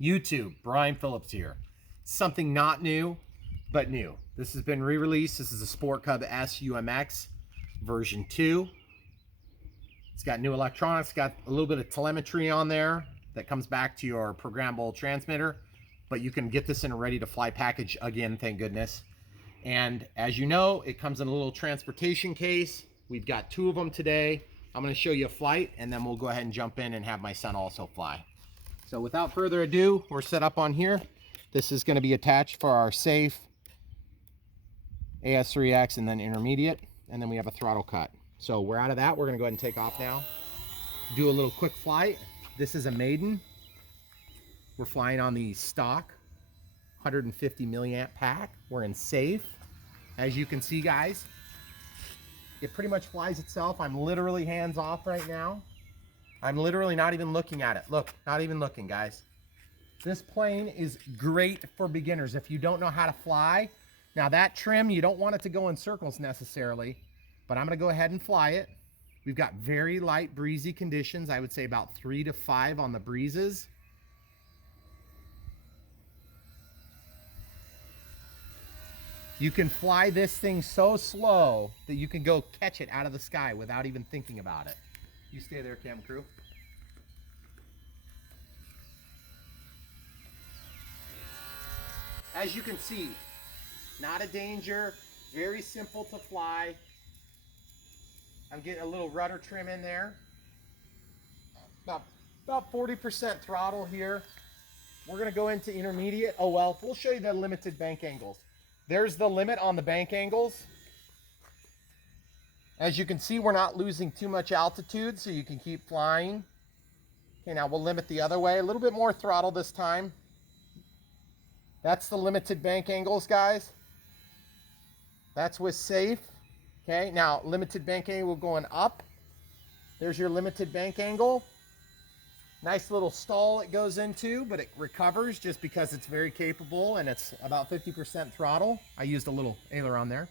YouTube, Brian Phillips here. Something not new, but new. This has been re-released. This is a Sport Cub S UMX version 2. It's got new electronics, got a little bit of telemetry on there that comes back to your programmable transmitter, but you can get this in a ready to fly package again, thank goodness. And as you know, it comes in a little transportation case. We've got 2 of them today. I'm going to show you a flight, and then we'll go ahead and jump in and have my son also fly. So without further ado, we're set up on here. This is going to be attached for our safe, AS3X, and then intermediate, and then we have a throttle cut. So we're out of that. We're going to go ahead and take off now. Do a little quick flight. This is a maiden. We're flying on the stock 150 milliamp pack. We're in safe. As you can see, guys, it pretty much flies itself. I'm literally hands off right now. I'm literally not even looking at it. Look, not even looking, guys. This plane is great for beginners if you don't know how to fly. Now that trim, you don't want it to go in circles necessarily, but I'm gonna go ahead and fly it. We've got very light breezy conditions. I would say about 3 to 5 on the breezes. You can fly this thing so slow that you can go catch it out of the sky without even thinking about it. You stay there, cam crew. As you can see, not a danger, very simple to fly. I'm getting a little rudder trim in there. About 40% throttle here. We're gonna go into intermediate. Oh well, we'll show you the limited bank angles. There's the limit on the bank angles. As you can see, we're not losing too much altitude, so you can keep flying. Okay, now we'll limit the other way. A little bit more throttle this time. That's the limited bank angles, guys. That's with safe. Okay, now limited bank angle going up. There's your limited bank angle. Nice little stall it goes into, but it recovers just because it's very capable and it's about 50% throttle. I used a little aileron there.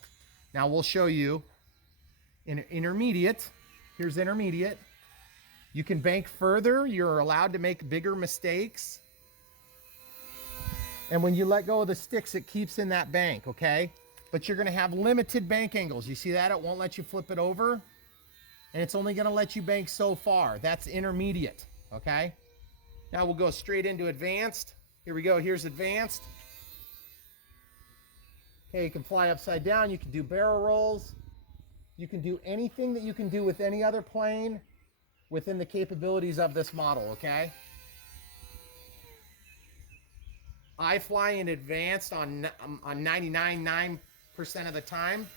Now we'll show you in intermediate. Here's intermediate. You can bank further. You're allowed to make bigger mistakes. And when you let go of the sticks, it keeps in that bank, okay? But you're gonna have limited bank angles. You see that? It won't let you flip it over. And it's only gonna let you bank so far. That's intermediate, okay? Now we'll go straight into advanced. Here we go, here's advanced. Okay, you can fly upside down. You can do barrel rolls. You can do anything that you can do with any other plane within the capabilities of this model, okay? I fly in advanced on 99.9% of the time.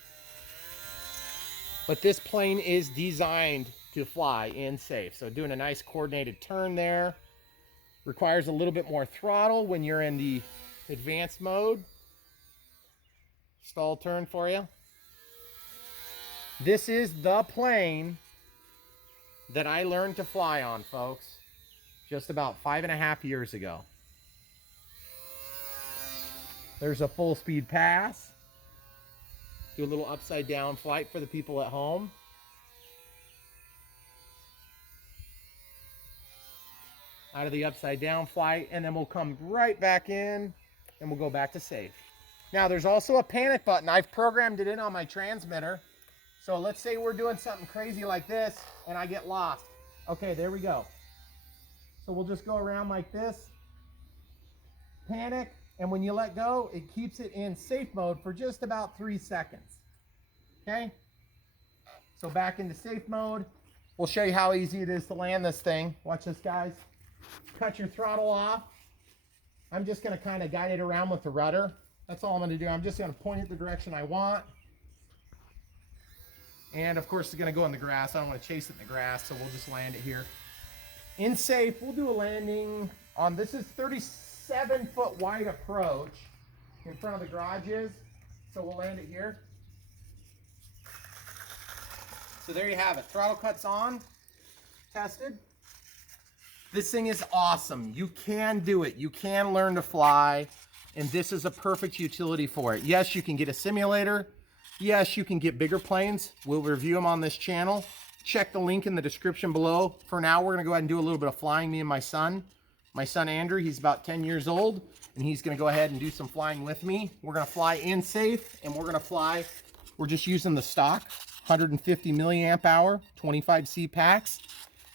But this plane is designed to fly in safe. So doing a nice coordinated turn there. Requires a little bit more throttle when you're in the advanced mode. Stall turn for you. This is the plane that I learned to fly on, folks, just about 5.5 years ago. There's a full speed pass. Do a little upside down flight for the people at home. Out of the upside down flight, and then we'll come right back in and we'll go back to safe. Now there's also a panic button. I've programmed it in on my transmitter. So let's say we're doing something crazy like this and I get lost. Okay, there we go. So we'll just go around like this. Panic, and when you let go, it keeps it in safe mode for just about 3 seconds. Okay? So back into safe mode. We'll show you how easy it is to land this thing. Watch this, guys. Cut your throttle off. I'm just gonna kind of guide it around with the rudder. That's all I'm gonna do. I'm just gonna point it the direction I want. And of course, it's gonna go in the grass. I don't want to chase it in the grass, so we'll just land it here. In safe, we'll do a landing on, this is 37-foot wide approach in front of the garages. So we'll land it here. So there you have it. Throttle cuts on, tested. This thing is awesome. You can do it. You can learn to fly, and this is a perfect utility for it. Yes, you can get a simulator. Yes, you can get bigger planes. We'll review them on this channel. Check the link in the description below. For now, we're gonna go ahead and do a little bit of flying, me and my son. My son Andrew, he's about 10 years old, and he's gonna go ahead and do some flying with me. We're gonna fly in safe, and we're gonna fly, we're just using the stock 150 milliamp hour, 25C packs.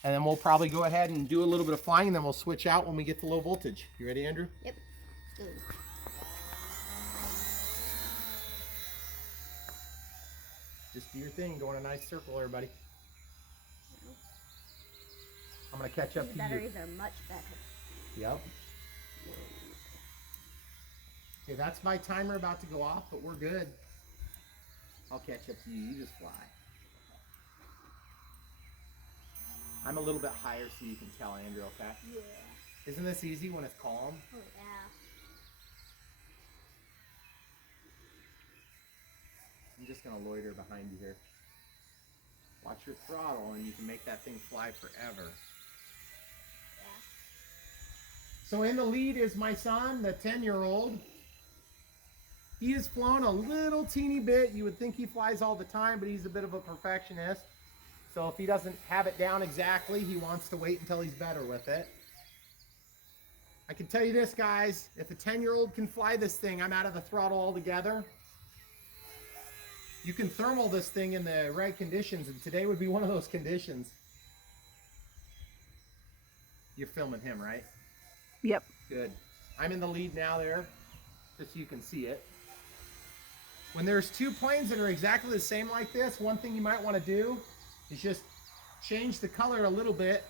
And then we'll probably go ahead and do a little bit of flying, and then we'll switch out when we get to low voltage. You ready, Andrew? Yep. Go. Just do your thing. Go in a nice circle, everybody. I'm going to catch up to you. Batteries are much better. Yep. Okay, that's my timer about to go off, but we're good. I'll catch up to you. You just fly. I'm a little bit higher so you can tell, Andrew, okay? Yeah. Isn't this easy when it's calm? Oh, yeah. I'm just going to loiter behind you here. Watch your throttle and you can make that thing fly forever. Yeah. So in the lead is my son, the 10-year-old. He has flown a little teeny bit. You would think he flies all the time, but he's a bit of a perfectionist. So if he doesn't have it down exactly, he wants to wait until he's better with it. I can tell you this, guys, if a 10-year-old can fly this thing, I'm out of the throttle altogether. You can thermal this thing in the right conditions, and today would be one of those conditions. You're filming him, right? Yep. Good. I'm in the lead now there, just so you can see it. When there's two planes that are exactly the same like this, one thing you might want to do is just change the color a little bit,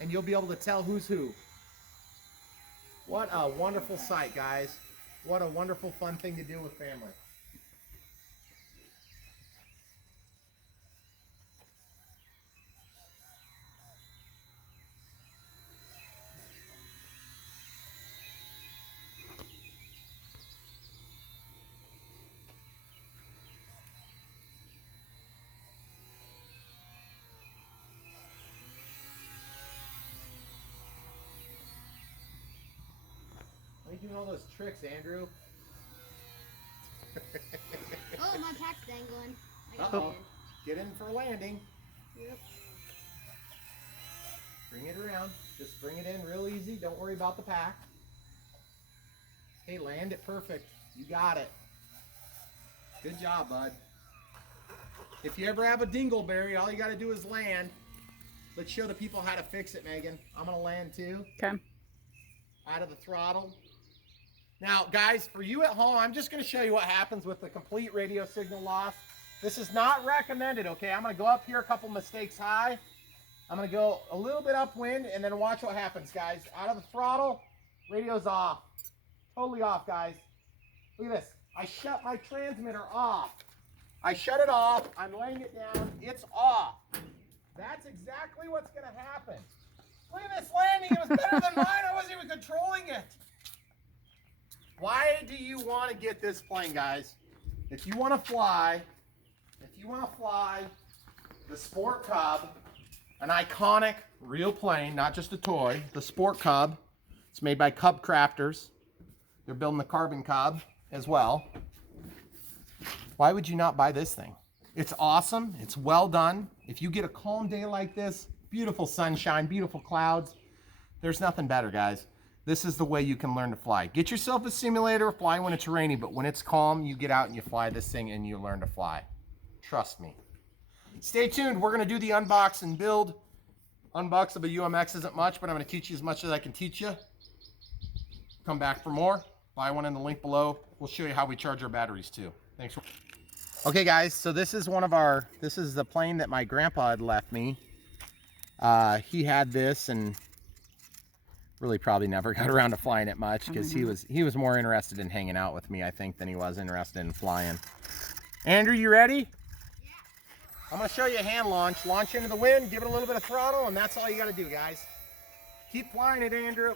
and you'll be able to tell who's who. What a wonderful sight, guys. What a wonderful, fun thing to do with family. Why are you doing all those tricks, Andrew? Oh, my pack's dangling. I got Uh-oh. it. Get in for a landing. Yep. Bring it around. Just bring it in real easy. Don't worry about the pack. Hey, land it perfect. You got it. Good job, bud. If you ever have a dingleberry, all you got to do is land. Let's show the people how to fix it, Megan. I'm going to land too. Okay. Out of the throttle. Now, guys, for you at home, I'm just going to show you what happens with the complete radio signal loss. This is not recommended, okay? I'm going to go up here a couple mistakes high. I'm going to go a little bit upwind, and then watch what happens, guys. Out of the throttle, radio's off. Totally off, guys. Look at this. I shut my transmitter off. I shut it off. I'm laying it down. It's off. That's exactly what's going to happen. Look at this landing. It was better than mine. I wasn't even controlling it. Why do you want to get this plane, guys? If you want to fly the Sport Cub, an iconic real plane, not just a toy, the Sport Cub. It's made by Cub Crafters. They're building the Carbon Cub as well. Why would you not buy this thing? It's awesome. It's well done. If you get a calm day like this, beautiful sunshine, beautiful clouds, there's nothing better, guys. This is the way you can learn to fly. Get yourself a simulator, fly when it's rainy, but when it's calm, you get out and you fly this thing and you learn to fly. Trust me. Stay tuned. We're going to do the unbox and build. Unbox of a UMX isn't much, but I'm going to teach you as much as I can teach you. Come back for more. Buy one in the link below. We'll show you how we charge our batteries too. Thanks. Okay, guys, so this is this is the plane that my grandpa had left me. He had this and really probably never got around to flying it much because he was more interested in hanging out with me, I think, than he was interested in flying. Andrew, you ready? Yeah. I'm going to show you a hand launch. Launch into the wind, give it a little bit of throttle, and that's all you got to do, guys. Keep flying it, Andrew.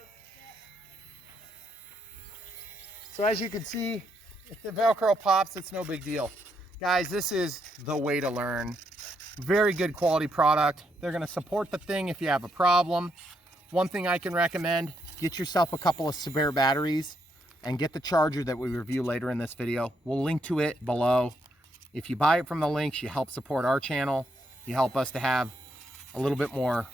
So as you can see, if the Velcro pops, it's no big deal. Guys, this is the way to learn. Very good quality product. They're going to support the thing if you have a problem. One thing I can recommend, get yourself a couple of spare batteries and get the charger that we review later in this video. We'll link to it below. If you buy it from the links, you help support our channel. You help us to have a little bit more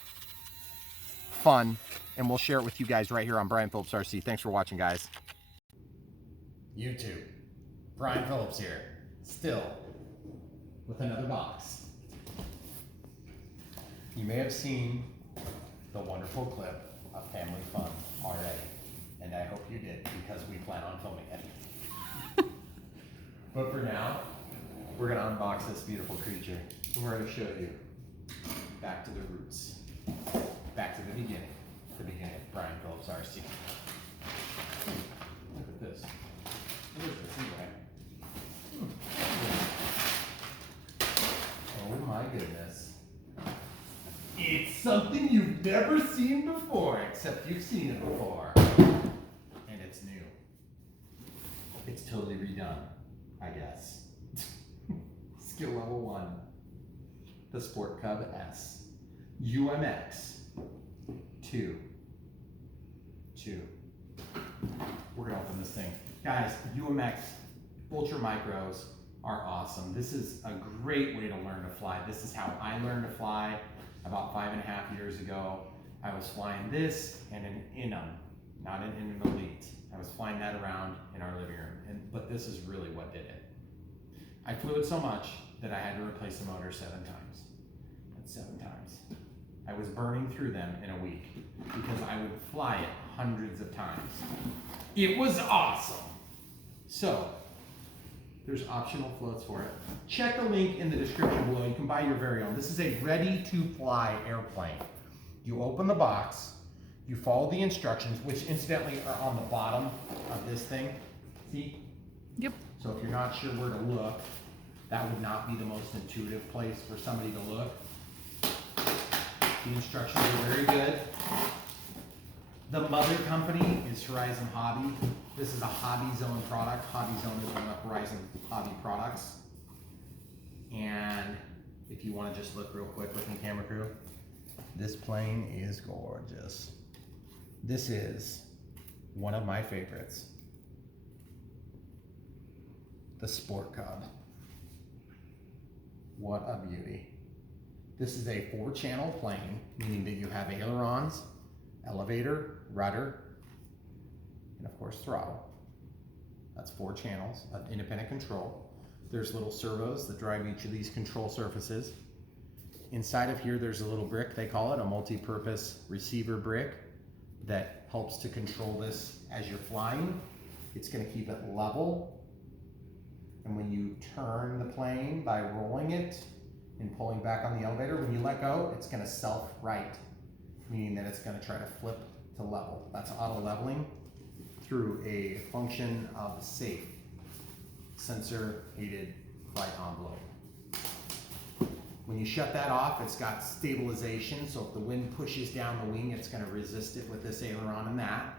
fun and we'll share it with you guys right here on Brian Phillips RC. Thanks for watching, guys. YouTube, Brian Phillips here, still with another box. You may have seen the wonderful clip of Family Fun already, and I hope you did because we plan on filming it. But for now, we're gonna unbox this beautiful creature, and we're gonna show you back to the roots, back to the beginning of Brian Phillips RC. Look at this. What is this anyway? Oh my goodness. It's something you've never seen before, except you've seen it before. And it's new. It's totally redone, I guess. Skill level 1. The Sport Cub S. UMX 2. We're gonna open this thing. Guys, UMX Ultra Micros are awesome. This is a great way to learn to fly. This is how I learned to fly about 5.5 years ago. I was flying this and an Inum, not an Inum Elite. I was flying that around in our living room, but this is really what did it. I flew it so much that I had to replace the motor 7 times. That's 7 times. I was burning through them in a week because I would fly it hundreds of times. It was awesome. So, there's optional floats for it. Check the link in the description below. You can buy your very own. This is a ready-to-fly airplane. You open the box, you follow the instructions, which incidentally are on the bottom of this thing. See? Yep. So if you're not sure where to look, that would not be the most intuitive place for somebody to look. The instructions are very good. The mother company is Horizon Hobby. This is a HobbyZone product. HobbyZone is one of Horizon Hobby products. And if you want to just look real quick with me, camera crew, this plane is gorgeous. This is one of my favorites. The Sport Cub. What a beauty. This is a 4-channel plane, meaning that you have ailerons, elevator, rudder, and of course throttle. That's 4 channels of independent control. There's little servos that drive each of these control surfaces. Inside of here, there's a little brick, they call it a multi-purpose receiver brick that helps to control this as you're flying. It's gonna keep it level. And when you turn the plane by rolling it and pulling back on the elevator, when you let go, it's gonna self-right, meaning that it's gonna try to flip to level. That's auto leveling through a function of safe, sensor-aided flight envelope. When you shut that off, it's got stabilization, so if the wind pushes down the wing, it's gonna resist it with this aileron and that.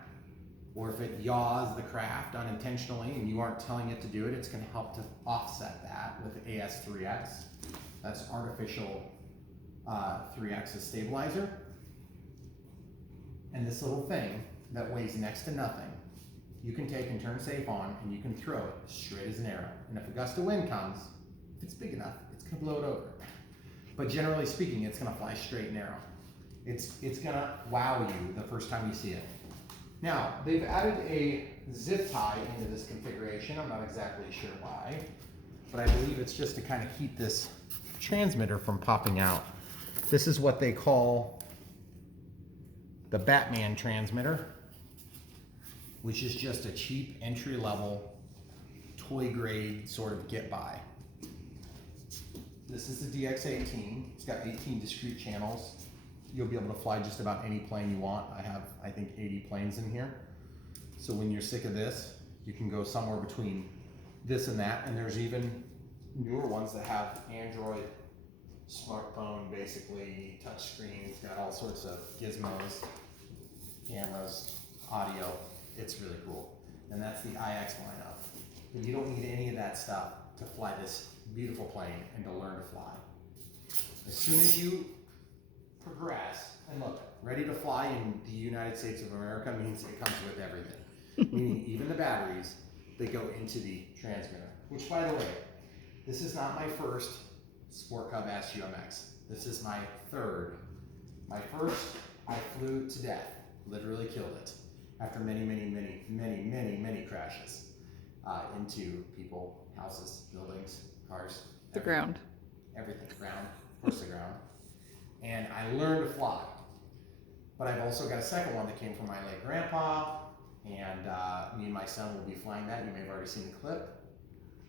Or if it yaws the craft unintentionally and you aren't telling it to do it, it's gonna help to offset that with the AS3X. That's artificial 3-axis stabilizer. And this little thing that weighs next to nothing, you can take and turn safe on and you can throw it straight as an arrow. And if a gust of wind comes, if it's big enough, it's gonna blow it over. But generally speaking, it's gonna fly straight and narrow. It's gonna wow you the first time you see it. Now, they've added a zip tie into this configuration. I'm not exactly sure why, but I believe it's just to kind of keep this transmitter from popping out. This is what they call the Batman transmitter, which is just a cheap entry-level toy grade sort of get by. This is the DX18. It's got 18 discrete channels. You'll be able to fly just about any plane you want. I have, I think, 80 planes in here. So when you're sick of this, you can go somewhere between this and that. And there's even newer ones that have Android smartphone, basically touch screens, got all sorts of gizmos, cameras, audio. It's really cool. And that's the IX lineup. But you don't need any of that stuff to fly this beautiful plane and to learn to fly. As soon as you progress, and look, ready to fly in the United States of America means it comes with everything. Meaning even the batteries, they go into the transmitter. Which, by the way, this is not my first Sport Cub UMX. This is my third. My first, I flew to death. literally killed it after many crashes into people, houses, buildings, cars. The everything. ground. Everything, ground, of course the ground. And I learned to fly. But I've also got a second one that came from my late grandpa, and me and my son will be flying that. You may have already seen the clip.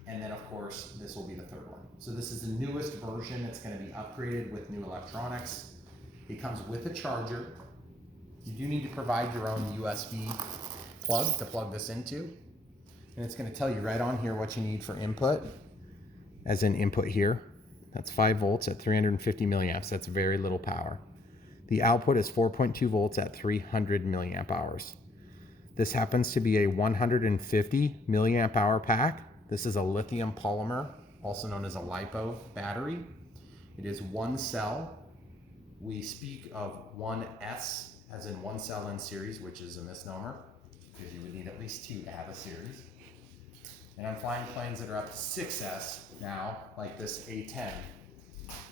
And then of course, this will be the third one. So this is the newest version. It's gonna be upgraded with new electronics. It comes with a charger. You do need to provide your own USB plug to plug this into. And it's gonna tell you right on here what you need for input, as in input here. That's 5 volts at 350 milliamps. That's very little power. The output is 4.2 volts at 300 milliamp hours. This happens to be a 150 milliamp hour pack. This is a lithium polymer, also known as a LiPo battery. It is one cell. We speak of 1S, as in one cell in series, which is a misnomer, because you would need at least 2 to have a series. And I'm flying planes that are up to 6S now, like this A10,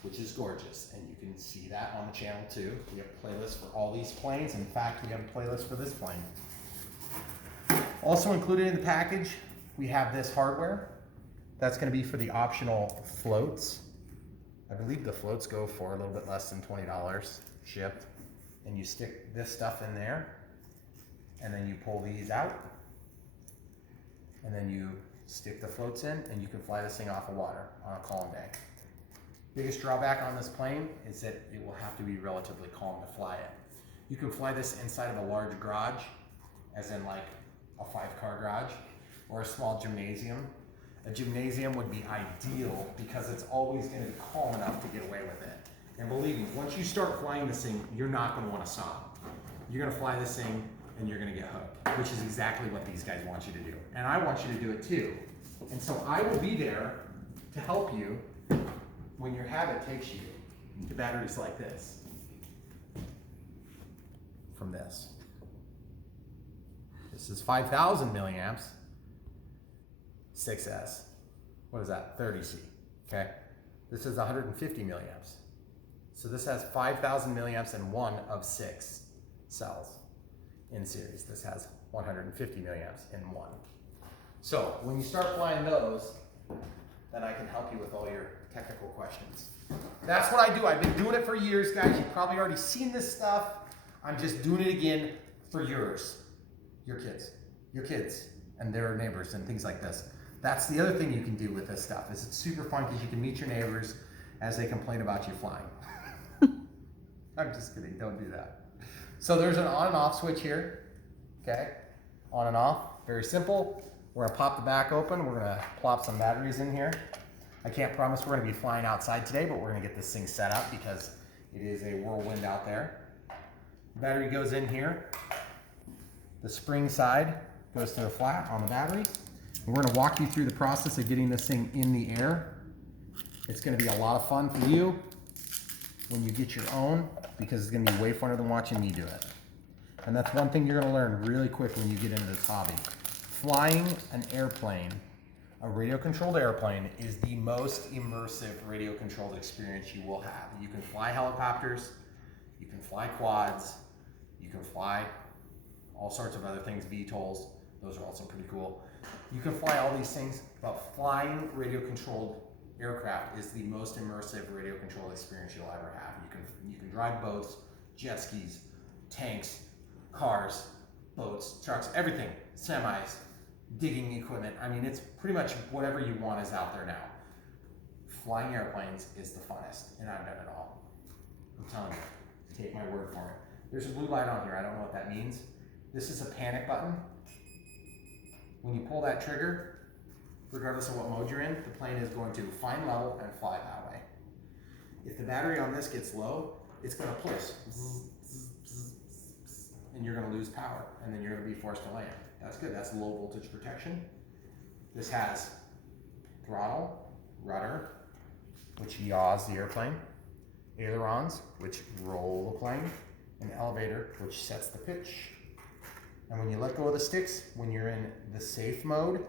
which is gorgeous. And you can see that on the channel too. We have playlists for all these planes. In fact, we have a playlist for this plane. Also included in the package, we have this hardware. That's gonna be for the optional floats. I believe the floats go for a little bit less than $20 shipped. And you stick this stuff in there, and then you pull these out, and then you stick the floats in, and you can fly this thing off of water on a calm day. Biggest drawback on this plane is that it will have to be relatively calm to fly it. You can fly this inside of a large garage, as in like a 5-car garage, or a small gymnasium. A gymnasium would be ideal because it's always going to be calm enough to get away with it. And believe me, once you start flying this thing, you're not going to want to stop. You're going to fly this thing and you're going to get hooked, which is exactly what these guys want you to do. And I want you to do it too. And so I will be there to help you when your habit takes you to batteries like this. From this. This is 5,000 milliamps, 6S. What is that? 30C, okay? This is 150 milliamps. So this has 5,000 milliamps in one of 6 cells in series. This has 150 milliamps in one. So when you start flying those, then I can help you with all your technical questions. That's what I do. I've been doing it for years, guys. You've probably already seen this stuff. I'm just doing it again for yours, your kids, and their neighbors and things like this. That's the other thing you can do with this stuff, is it's super fun because you can meet your neighbors as they complain about you flying. I'm just kidding, don't do that. So there's an on and off switch here, okay? On and off, very simple. We're gonna pop the back open. We're gonna plop some batteries in here. I can't promise we're gonna be flying outside today, but we're gonna get this thing set up because it is a whirlwind out there. The battery goes in here. The spring side goes to the flat on the battery. And we're gonna walk you through the process of getting this thing in the air. It's gonna be a lot of fun for you when you get your own, because it's gonna be way funner than watching me do it. And that's one thing you're gonna learn really quick when you get into this hobby. Flying an airplane, a radio-controlled airplane, is the most immersive radio-controlled experience you will have. You can fly helicopters, you can fly quads, you can fly all sorts of other things, VTOLs, those are also pretty cool. You can fly all these things, but flying radio-controlled aircraft is the most immersive radio-controlled experience you'll ever have. You can drive boats, jet skis, tanks, cars, boats, trucks, everything, semis, digging equipment. I mean, it's pretty much whatever you want is out there now. Flying airplanes is the funnest, and I've done it all. I'm telling you, take my word for it. There's a blue light on here, I don't know what that means. This is a panic button. When you pull that trigger, regardless of what mode you're in, the plane is going to find level and fly that way. If the battery on this gets low, it's going to push, and you're going to lose power, and then you're going to be forced to land. That's good. That's low voltage protection. This has throttle, rudder, which yaws the airplane, ailerons, which roll the plane, an elevator, which sets the pitch. And when you let go of the sticks, when you're in the safe mode,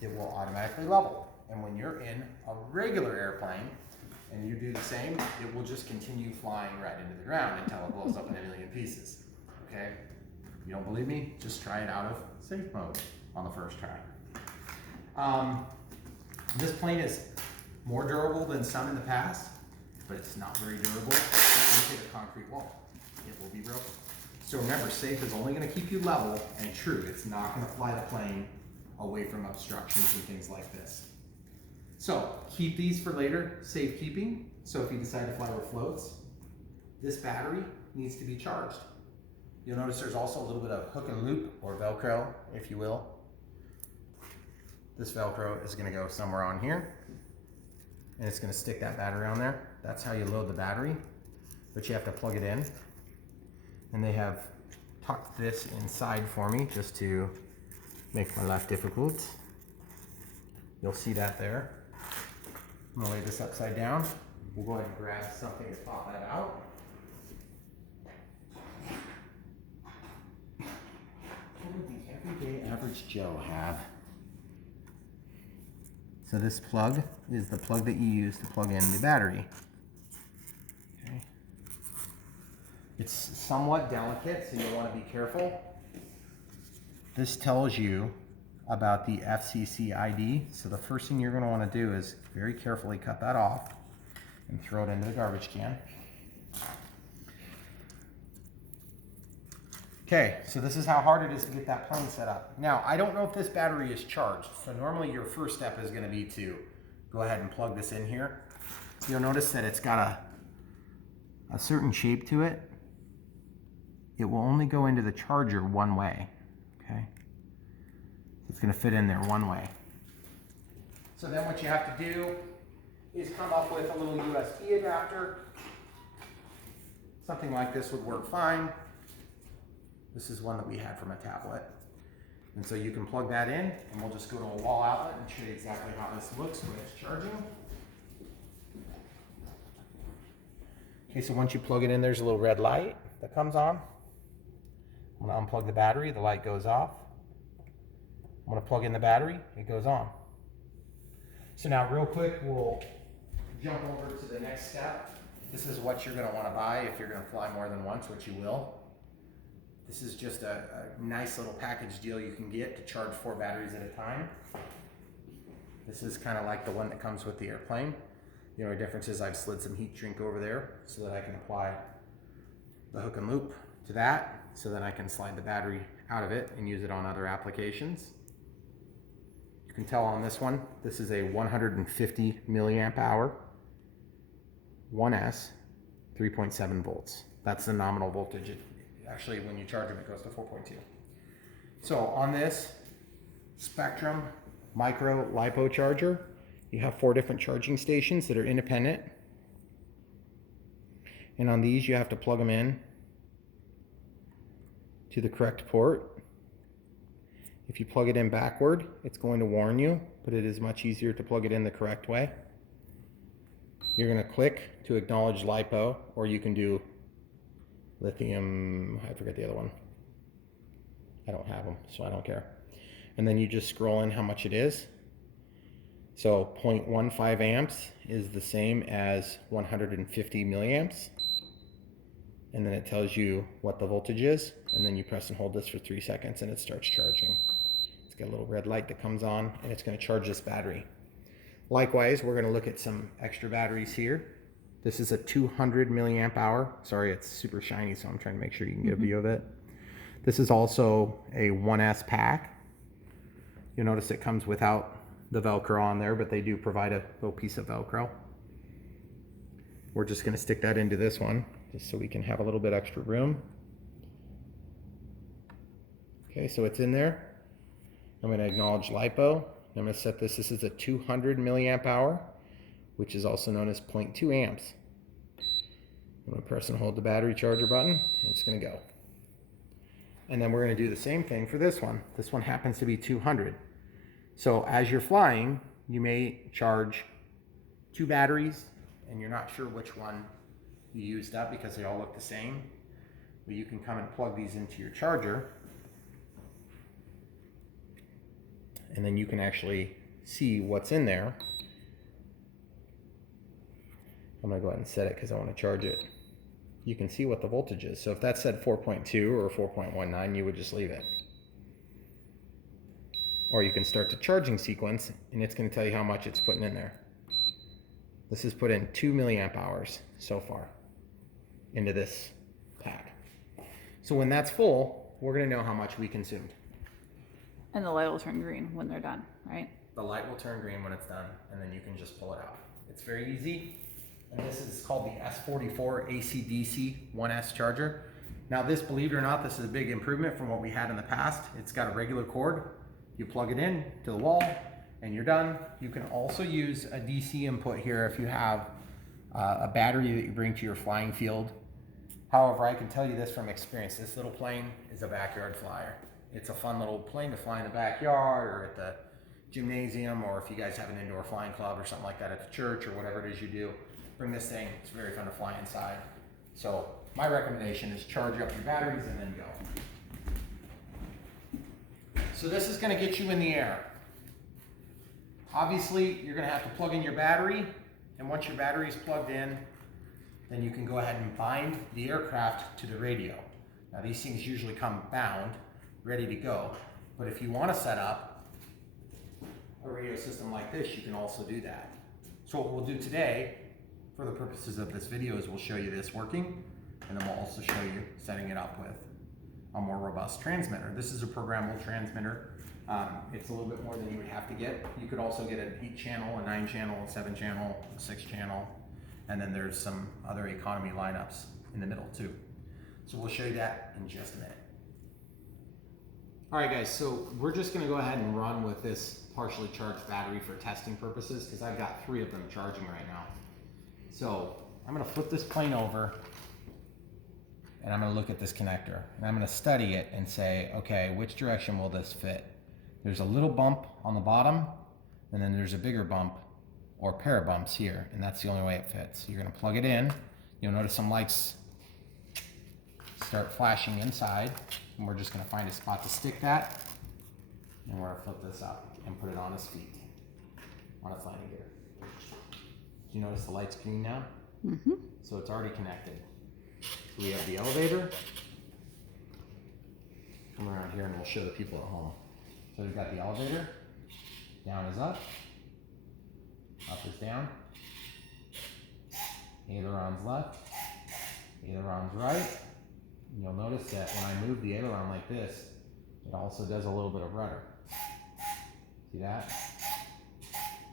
it will automatically level. And when you're in a regular airplane and you do the same, it will just continue flying right into the ground until it blows up in a million pieces. Okay? You don't believe me? Just try it out of safe mode on the first try. This plane is more durable than some in the past, but it's not very durable. If you hit a concrete wall, it will be broken. So remember, safe is only going to keep you level and true. It's not going to fly the plane away from obstructions and things like this. So keep these for later safekeeping. So if you decide to fly with floats, this battery needs to be charged. You'll notice there's also a little bit of hook and loop, or Velcro, if you will. This Velcro is going to go somewhere on here, and it's going to stick that battery on there. That's how you load the battery, but you have to plug it in. And they have tucked this inside for me just to make my life difficult. You'll see that there. I'm going to lay this upside down. We'll go ahead and grab something to pop that out. What would the everyday average Joe have? So this plug is the plug that you use to plug in the battery. Okay. It's somewhat delicate, so you'll want to be careful. This tells you about the FCC ID. So the first thing you're going to want to do is very carefully cut that off and throw it into the garbage can. Okay, so this is how hard it is to get that plane set up. Now, I don't know if this battery is charged. So normally your first step is going to be to go ahead and plug this in here. You'll notice that it's got a certain shape to it. It will only go into the charger one way, okay? It's going to fit in there one way. So then what you have to do is come up with a little USB adapter. Something like this would work fine. This is one that we had from a tablet. And so you can plug that in, and we'll just go to a wall outlet and show you exactly how this looks when it's charging. Okay, so once you plug it in, there's a little red light that comes on. I'm going to unplug the battery, the light goes off. I'm going to plug in the battery, it goes on. So now real quick, we'll jump over to the next step. This is what you're going to want to buy if you're going to fly more than once, which you will. This is just a nice little package deal you can get to charge 4 batteries at a time. This is kind of like the one that comes with the airplane. The only difference is I've slid some heat shrink over there so that I can apply the hook and loop to that, so that I can slide the battery out of it and use it on other applications. You can tell on this one, this is a 150 milliamp hour, 1S, 3.7 volts. That's the nominal voltage. Actually, when you charge them, it goes to 4.2. So on this Spectrum micro LiPo charger, you have 4 different charging stations that are independent. And on these, you have to plug them in to the correct port. If you plug it in backward, it's going to warn you, but it is much easier to plug it in the correct way. You're going to click to acknowledge LiPo, or you can do lithium, I forget the other one. I don't have them, so I don't care. And then you just scroll in how much it is. So 0.15 amps is the same as 150 milliamps. And then it tells you what the voltage is, and then you press and hold this for 3 seconds and it starts charging. It's got a little red light that comes on, and it's going to charge this battery. Likewise, we're going to look at some extra batteries here. This is a 200 milliamp hour. Sorry, it's super shiny, so I'm trying to make sure you can get a view of it. This is also a 1S pack. You'll notice it comes without the Velcro on there, but they do provide a little piece of Velcro. We're just going to stick that into this one, just so we can have a little bit extra room. Okay, so it's in there. I'm going to acknowledge LiPo. I'm going to set this is a 200 milliamp hour, which is also known as 0.2 amps. I'm going to press and hold the battery charger button, and it's going to go. And then we're going to do the same thing for this one. This one happens to be 200. So as you're flying, you may charge 2 batteries, and you're not sure which one you used up because they all look the same. But you can come and plug these into your charger, and then you can actually see what's in there. I'm going to go ahead and set it because I want to charge it you can see what the voltage is. So if that said 4.2 or 4.19, you would just leave it. Or you can start the charging sequence and it's going to tell you how much it's putting in there. This has put in 2 milliamp hours so far into this pack. So when that's full, we're going to know how much we consumed. And the light will turn green when they're done, right? The light will turn green when it's done, and then you can just pull it out. It's very easy. And this is called the S44 AC/DC 1S charger. Now this, believe it or not, this is a big improvement from what we had in the past. It's got a regular cord. You plug it in to the wall and you're done. You can also use a DC input here if you have a battery that you bring to your flying field. However, I can tell you this from experience, this little plane is a backyard flyer. It's a fun little plane to fly in the backyard or at the gymnasium, or if you guys have an indoor flying club or something like that at the church or whatever it is you do. Bring this thing, it's very fun to fly inside. So my recommendation is charge up your batteries and then go. So this is going to get you in the air. Obviously, you're going to have to plug in your battery, and once your battery is plugged in, then you can go ahead and bind the aircraft to the radio. Now these things usually come bound, ready to go, but if you want to set up a radio system like this, you can also do that. So what we'll do today, for the purposes of this video, is we'll show you this working, and then we'll also show you setting it up with a more robust transmitter. This is a programmable transmitter. It's a little bit more than you would have to get. You could also get an 8-channel, a 9-channel, a 7-channel, a 6-channel, and then there's some other economy lineups in the middle too. So we'll show you that in just a minute. All right guys, so we're just gonna go ahead and run with this partially charged battery for testing purposes because I've got 3 of them charging right now. So I'm gonna flip this plane over and I'm going to look at this connector and I'm going to study it and say, okay, which direction will this fit? There's a little bump on the bottom and then there's a bigger bump or pair of bumps here, and that's the only way it fits. You're going to plug it in. You'll notice some lights start flashing inside, and we're just going to find a spot to stick that, and we're going to flip this up and put it on its feet, on its landing gear. Do you notice the light's green now? Mm-hmm. So it's already connected. So we have the elevator. Come around here and we'll show the people at home. So we've got the elevator. Down is up. Up is down. Ailerons left. Ailerons right. And you'll notice that when I move the aileron like this, it also does a little bit of rudder. See that?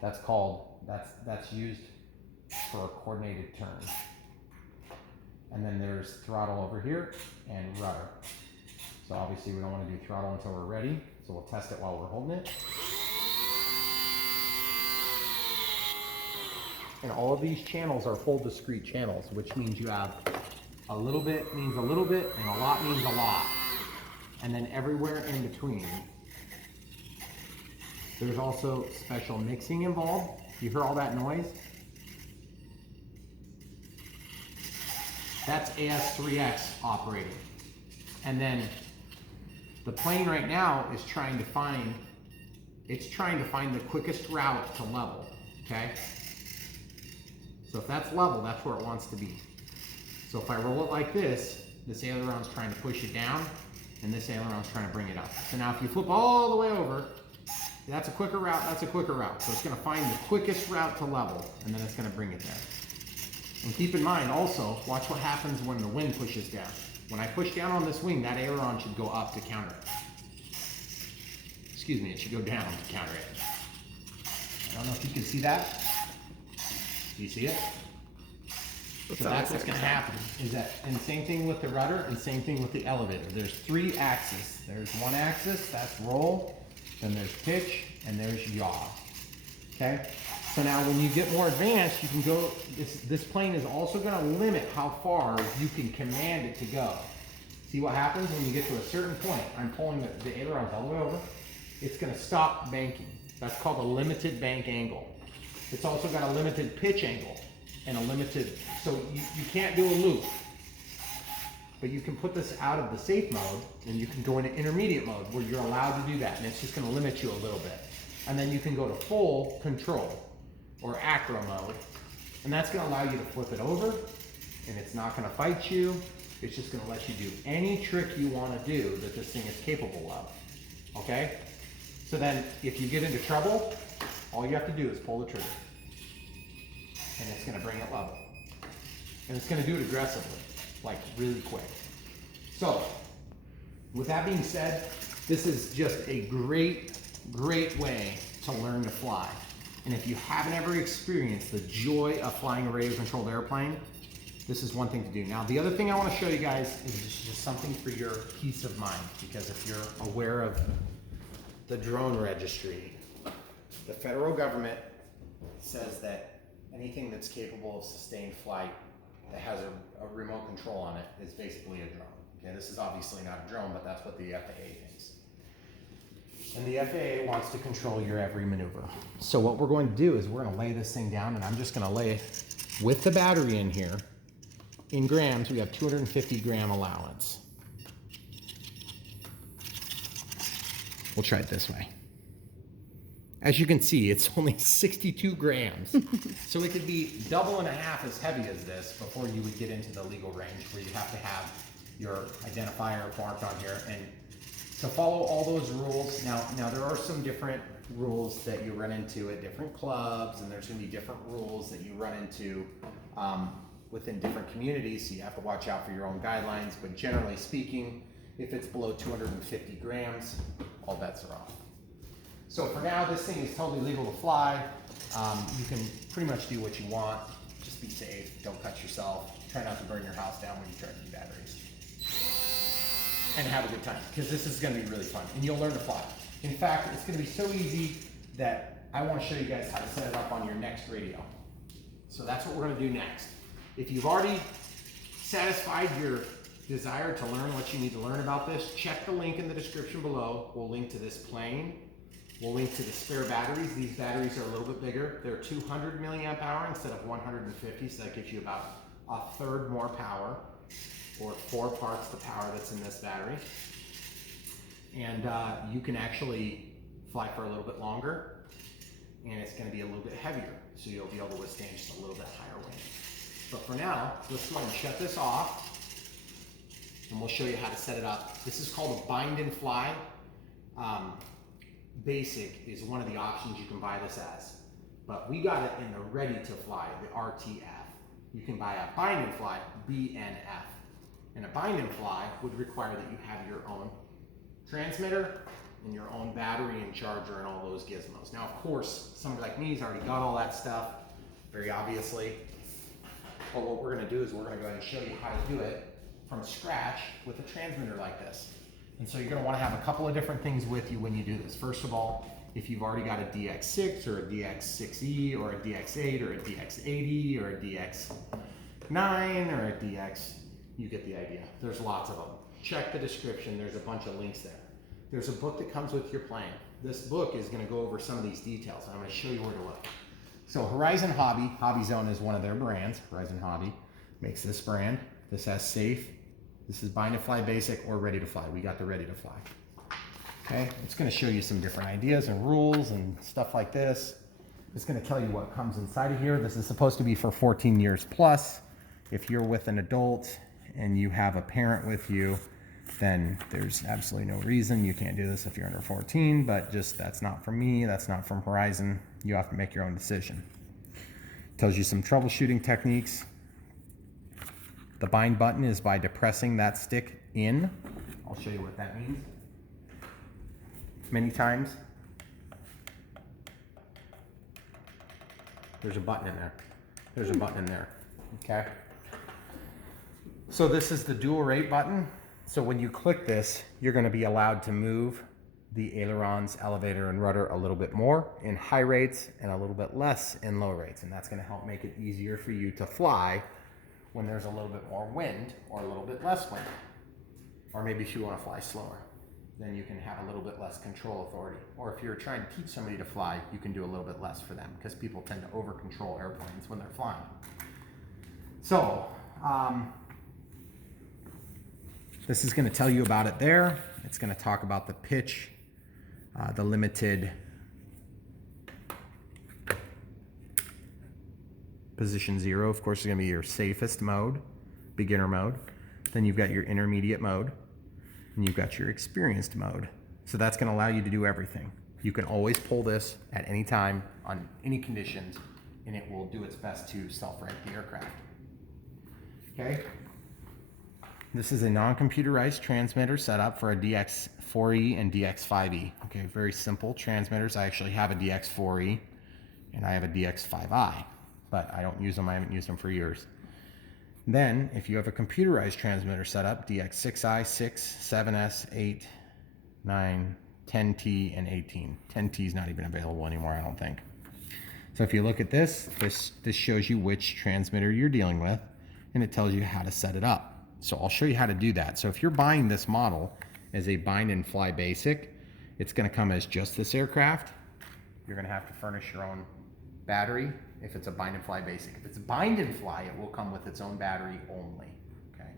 That's used for a coordinated turn. And then there's throttle over here and rudder. So obviously we don't want to do throttle until we're ready. So we'll test it while we're holding it. And all of these channels are full discrete channels, which means you have a little bit means a little bit and a lot means a lot. And then everywhere in between. There's also special mixing involved. You hear all that noise? That's AS3X operating. And then the plane right now is trying to find the quickest route to level, okay? So if that's level, that's where it wants to be. So if I roll it like this aileron's trying to push it down, and this aileron's trying to bring it up. So now if you flip all the way over, that's a quicker route, that's a quicker route. So it's gonna find the quickest route to level, and then it's gonna bring it there. And keep in mind also, watch what happens when the wind pushes down. When I push down on this wing, that aileron should go up to counter it. Excuse me, it should go down to counter it. I don't know if you can see that. Do you see it? So that's what's gonna happen, is that, and same thing with the rudder and same thing with the elevator. There's 3 axes. There's one axis, that's roll, then there's pitch, and there's yaw, okay? So now when you get more advanced, you can go, this plane is also gonna limit how far you can command it to go. See what happens when you get to a certain point? I'm pulling the ailerons all the way over. It's gonna stop banking. That's called a limited bank angle. It's also got a limited pitch angle and a limited, so you can't do a loop. But you can put this out of the safe mode and you can go into intermediate mode where you're allowed to do that, and it's just gonna limit you a little bit. And then you can go to full control or acro mode, and that's going to allow you to flip it over and it's not gonna fight you. It's just gonna let you do any trick you wanna do that this thing is capable of, okay? So then if you get into trouble, all you have to do is pull the trigger, and it's gonna bring it level. And it's gonna do it aggressively, like really quick. So, with that being said, this is just a great way to learn to fly. And if you haven't ever experienced the joy of flying a radio-controlled airplane, this is one thing to do. Now, the other thing I want to show you guys is just something for your peace of mind, because if you're aware of the drone registry, the federal government says that anything that's capable of sustained flight that has a remote control on it is basically a drone. Okay, this is obviously not a drone, but that's what the FAA thinks. And the FAA wants to control your every maneuver. So what we're going to do is we're going to lay this thing down, and I'm just going to lay it with the battery in here. In grams, we have 250 gram allowance. We'll try it this way. As you can see, it's only 62 grams. So it could be double and a half as heavy as this before you would get into the legal range where you have to have your identifier marked on here. And to follow all those rules, now there are some different rules that you run into at different clubs, and there's gonna be different rules that you run into within different communities, so you have to watch out for your own guidelines. But generally speaking, if it's below 250 grams, all bets are off. So for now, this thing is totally legal to fly. You can pretty much do what you want. Just be safe, don't cut yourself. Try not to burn your house down when you charge your batteries. And have a good time, because this is gonna be really fun, and you'll learn to fly. In fact, it's gonna be so easy that I wanna show you guys how to set it up on your next radio. So that's what we're gonna do next. If you've already satisfied your desire to learn what you need to learn about this, check the link in the description below. We'll link to this plane. We'll link to the spare batteries. These batteries are a little bit bigger. They're 200 milliamp hour instead of 150, so that gives you about a third more power, or 4 parts the power that's in this battery. And you can actually fly for a little bit longer, and it's gonna be a little bit heavier, so you'll be able to withstand just a little bit higher wind. But for now, let's go ahead and shut this off, and we'll show you how to set it up. This is called a bind and fly. Basic is one of the options you can buy this as, but we got it in the ready to fly, the RTF. You can buy a bind and fly, BNF. And a bind and fly would require that you have your own transmitter and your own battery and charger and all those gizmos. Now, of course, somebody like me has already got all that stuff, very obviously. But what we're gonna do is we're gonna go ahead and show you how to do it from scratch with a transmitter like this. And so you're gonna wanna have a couple of different things with you when you do this. First of all, if you've already got a DX6 or a DX6E or a DX8 or a DX80 or a DX9 or a DX, you get the idea. There's lots of them. Check the description, there's a bunch of links there. There's a book that comes with your plane. This book is gonna go over some of these details, and I'm gonna show you where to look. So Horizon Hobby, HobbyZone is one of their brands. Horizon Hobby makes this brand. This has safe. This is bind and fly basic or ready to fly. We got the ready to fly. Okay, it's gonna show you some different ideas and rules and stuff like this. It's gonna tell you what comes inside of here. This is supposed to be for 14 years plus. If you're with an adult and you have a parent with you, then there's absolutely no reason you can't do this if you're under 14, but just that's not from me, that's not from Horizon. You have to make your own decision. Tells you some troubleshooting techniques. The bind button is by depressing that stick in. I'll show you what that means. Many times. There's a button in there. There's a button in there, okay? So this is the dual rate button. So when you click this, you're gonna be allowed to move the ailerons, elevator, and rudder a little bit more in high rates and a little bit less in low rates. And that's gonna help make it easier for you to fly when there's a little bit more wind or a little bit less wind. Or maybe if you wanna fly slower, then you can have a little bit less control authority. Or if you're trying to teach somebody to fly, you can do a little bit less for them, because people tend to over control airplanes when they're flying. So, this is gonna tell you about it there. It's gonna talk about the pitch, the limited position 0, of course, is gonna be your safest mode. beginner mode. Then you've got your intermediate mode, and you've got your experienced mode. So that's going to allow you to do everything. You can always pull this at any time on any conditions, and it will do its best to self-right the aircraft. Okay. This is a non-computerized transmitter setup for a DX4E and DX5E. Okay, very simple transmitters. I actually have a DX4E and I have a DX5I, but I don't use them. I haven't used them for years. Then, if you have a computerized transmitter setup, DX6I, 6, 7S, 8, 9, 10T, and 18. 10T is not even available anymore, I don't think. So if you look at this shows you which transmitter you're dealing with, and it tells you how to set it up. So I'll show you how to do that. So if you're buying this model as a bind and fly basic, it's going to come as just this aircraft. You're going to have to furnish your own battery if it's a bind and fly basic. If it's a bind and fly, it will come with its own battery only. Okay.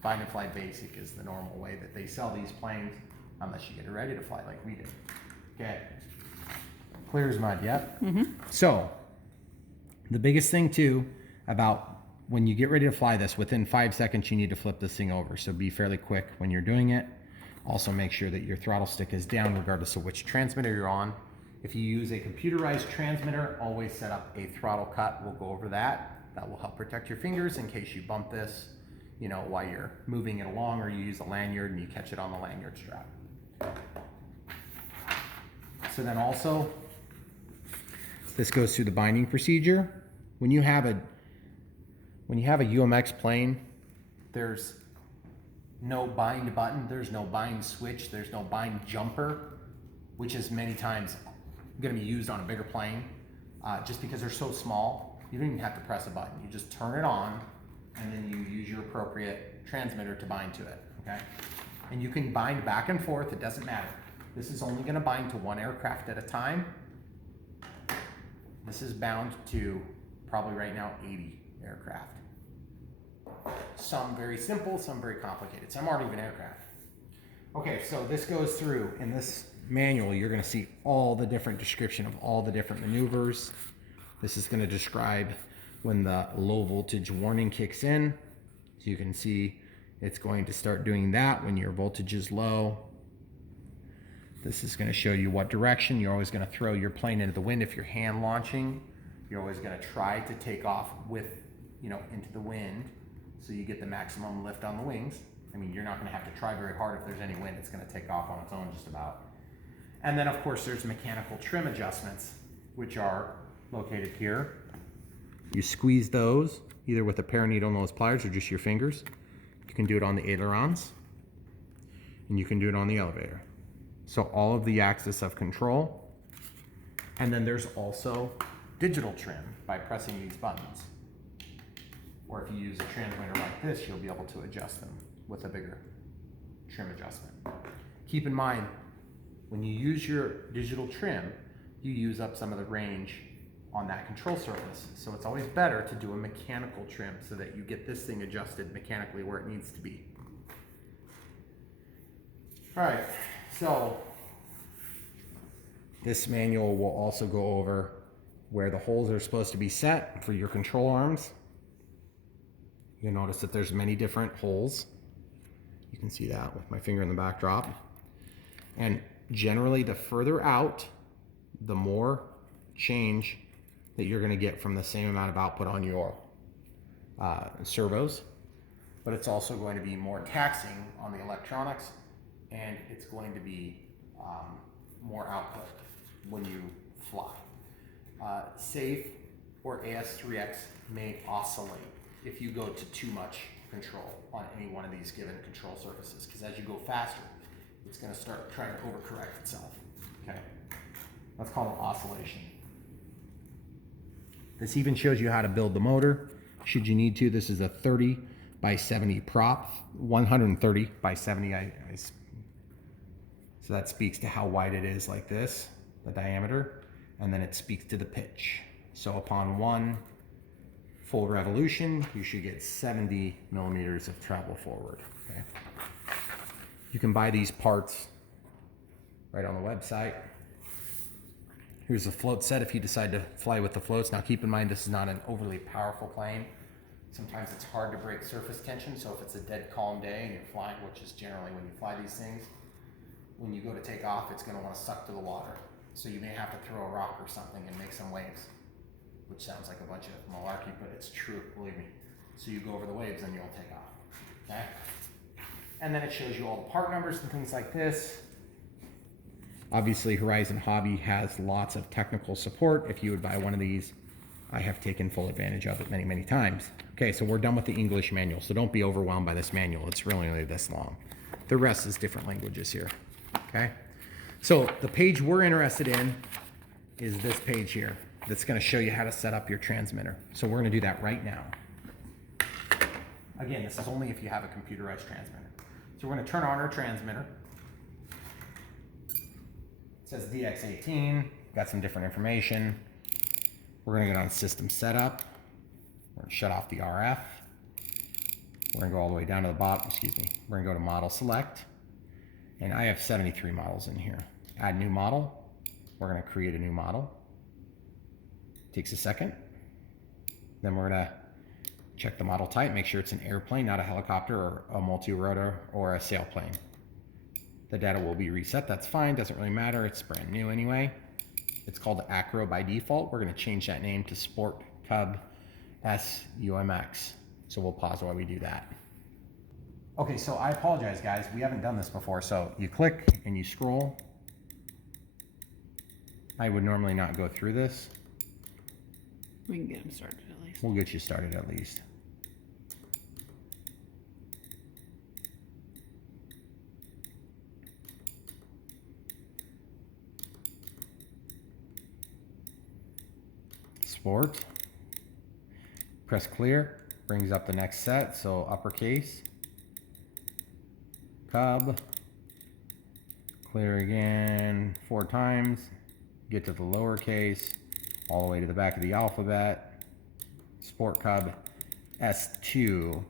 Bind and fly basic is the normal way that they sell these planes, unless you get it ready to fly like we did. Okay. Clear as mud, yep. So the biggest thing too about when you get ready to fly this, within 5 seconds, you need to flip this thing over. So be fairly quick when you're doing it. Also make sure that your throttle stick is down regardless of which transmitter you're on. If you use a computerized transmitter, always set up a throttle cut. We'll go over that. That will help protect your fingers in case you bump this, you know, while you're moving it along, or you use a lanyard and you catch it on the lanyard strap. So then also, this goes through the binding procedure. When you have a UMX plane, there's no bind button, there's no bind switch, there's no bind jumper, which is many times going to be used on a bigger plane. Just because they're so small, you don't even have to press a button. You just turn it on, and then you use your appropriate transmitter to bind to it, okay? And you can bind back and forth, it doesn't matter. This is only going to bind to one aircraft at a time. This is bound to probably right now 80 aircraft. Some very simple, some very complicated. Some aren't even aircraft. Okay, so this goes through. In this manual, you're going to see all the different description of all the different maneuvers. This is going to describe when the low voltage warning kicks in. So you can see it's going to start doing that when your voltage is low. This is going to show you what direction. You're always going to throw your plane into the wind if you're hand launching. You're always going to try to take off with, you know, into the wind, so you get the maximum lift on the wings. I mean, you're not going to have to try very hard if there's any wind. It's going to take off on its own just about. And then, of course, there's mechanical trim adjustments, which are located here. You squeeze those either with a pair of needle nose pliers or just your fingers. You can do it on the ailerons, and you can do it on the elevator. So all of the axis of control. And then there's also digital trim by pressing these buttons. Or if you use a transmitter like this, you'll be able to adjust them with a bigger trim adjustment. Keep in mind, when you use your digital trim, you use up some of the range on that control surface. So it's always better to do a mechanical trim so that you get this thing adjusted mechanically where it needs to be. All right, so this manual will also go over where the holes are supposed to be set for your control arms. You'll notice that there's many different holes. You can see that with my finger in the backdrop. And generally, the further out, the more change that you're going to get from the same amount of output on your servos. But it's also going to be more taxing on the electronics, and it's going to be more output when you fly. Safe or AS3X may oscillate if you go to too much control on any one of these given control surfaces, because as you go faster, it's going to start trying to overcorrect itself. Okay, that's called an oscillation. This even shows you how to build the motor should you need to. This is a 30 by 70 prop, 130 by 70. So that speaks to how wide it is, like this, the diameter, and then it speaks to the pitch. So upon one full revolution, you should get 70 millimeters of travel forward. Okay. You can buy these parts right on the website. Here's a float set if you decide to fly with the floats. Now keep in mind, this is not an overly powerful plane. Sometimes it's hard to break surface tension, so if it's a dead calm day and you're flying, which is generally when you fly these things, when you go to take off, it's going to want to suck to the water. So you may have to throw a rock or something and make some waves, which sounds like a bunch of malarkey, but it's true, believe me. So you go over the waves and you'll take off, okay? And then it shows you all the part numbers and things like this. Obviously, Horizon Hobby has lots of technical support. If you would buy one of these, I have taken full advantage of it many, many times. Okay, so we're done with the English manual, so don't be overwhelmed by this manual. It's really only this long. The rest is different languages here, okay? So the page we're interested in is this page here that's gonna show you how to set up your transmitter. So we're gonna do that right now. Again, this is only if you have a computerized transmitter. So we're gonna turn on our transmitter. It says DX18, got some different information. We're gonna go on system setup. We're gonna shut off the RF. We're gonna go all the way down to the bottom, excuse me. We're gonna go to model select. And I have 73 models in here. Add new model. We're gonna create a new model. Takes a second. Then we're gonna check the model type, make sure it's an airplane, not a helicopter or a multi-rotor or a sailplane. The data will be reset, that's fine, doesn't really matter, it's brand new anyway. It's called Acro by default. We're gonna change that name to Sport Cub S UMX. So we'll pause while we do that. Okay, so I apologize guys, we haven't done this before. So you click and you scroll. I would normally not go through this. We can get them started at least. We'll get you started at least. Sport. Press clear. Brings up the next set. So uppercase. Cub. Clear again 4 times. Get to the lowercase. All the way to the back of the alphabet. Sport Cub S2.